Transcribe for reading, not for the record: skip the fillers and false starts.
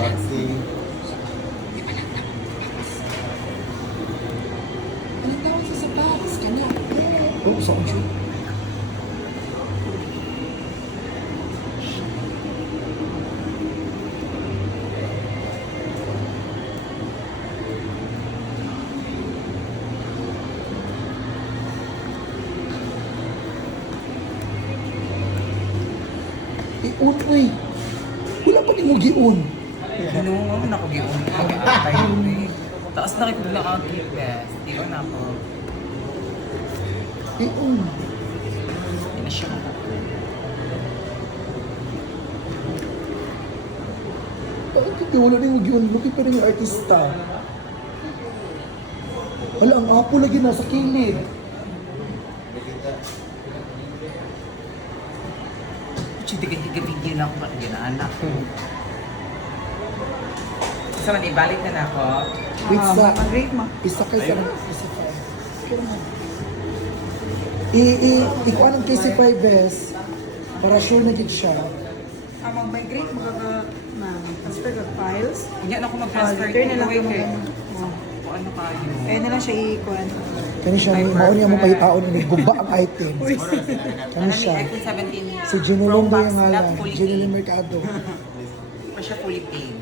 Roxy. Anong tawag sa sapatos? Kanya. Oh, saan siya? Iun, uy. Wala pa din mo giun. Ginoo na ko giun tayo ni. Taas na kita na ang best. Di ko na ako. Iun. Ina siya. Bakit hindi wala din mo giun? Lupit pa rin yung artista. Hala, ang apo lagi nasa kilid. Chitigan-tiga-video na ako ba? Ginaanak ko. Sa man, ibalik na ako. Wait sa... Mag-rate mo. Isa kay sa... Isa pa. Kaya naman. Ikaw anong KC5S para sure na gid siya. Mag-migrate, mag-transfer ka files. Hindi na ako mag-transfer. Return na lang Kung yung kung ano kayo. Kaya na lang siya i-kuhan. Kani siya, maon niya mo pahitaon ni gumba ang item. Kani siya. iPhone 17 Si Ginilyn Pro ba Max, yung not ngalan? fully Ginilyn paid. Mercado. Pa siya fully paid.